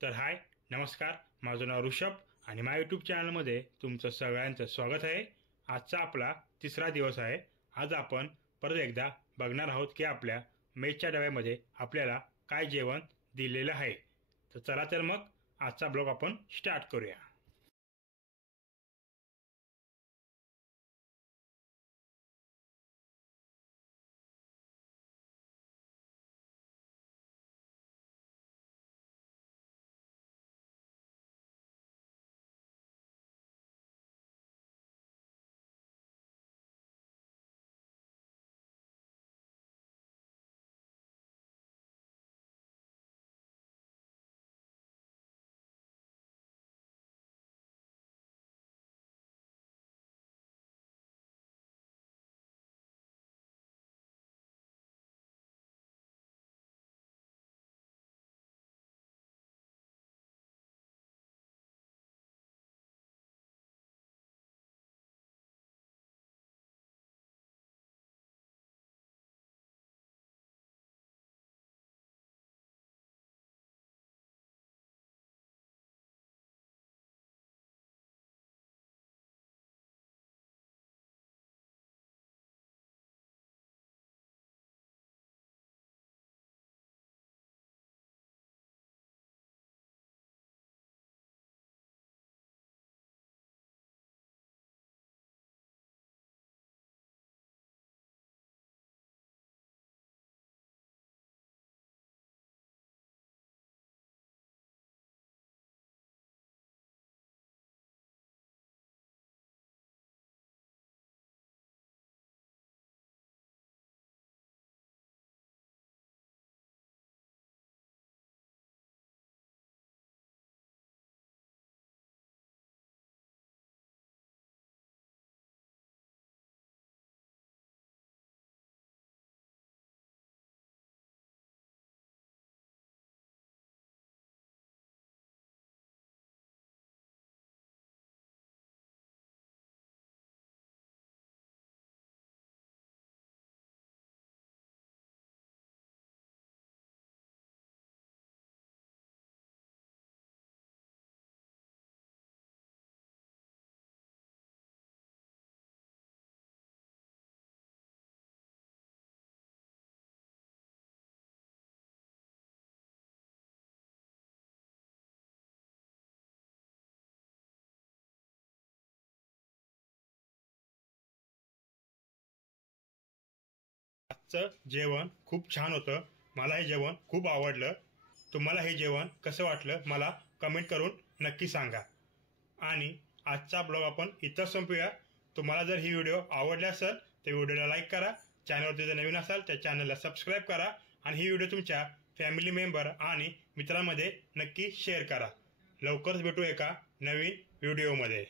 तर हाय नमस्कार, माझं नाव ऋषभ आणि माझ्या यूट्यूब चॅनलमध्ये तुमचं सगळ्यांचं स्वागत आहे। आजचा आपला तिसरा दिवस आहे। आज आपण परत एकदा बघणार आहोत की आपल्या मेसच्या डब्यामध्ये आपल्याला काय जेवण दिलेलं आहे। तर चला तर मग आजचा ब्लॉग आपण स्टार्ट करूया। आजचं जेवण खूप छान होतं। मला हे जेवण खूप आवडलं। तुम्हाला हे जेवण कसं वाटलं मला कमेंट करून नक्की सांगा। आणि आजचा ब्लॉग आपण इथं संपूया। तुम्हाला जर ही व्हिडिओ आवडली असेल तर व्हिडिओला लाईक करा, चॅनलवरती जर नवीन असाल तर चॅनलला सबस्क्राईब करा आणि ही व्हिडिओ तुमच्या फॅमिली मेंबर आणि मित्रांमध्ये नक्की शेअर करा। लवकरच भेटू एका नवीन व्हिडिओमध्ये।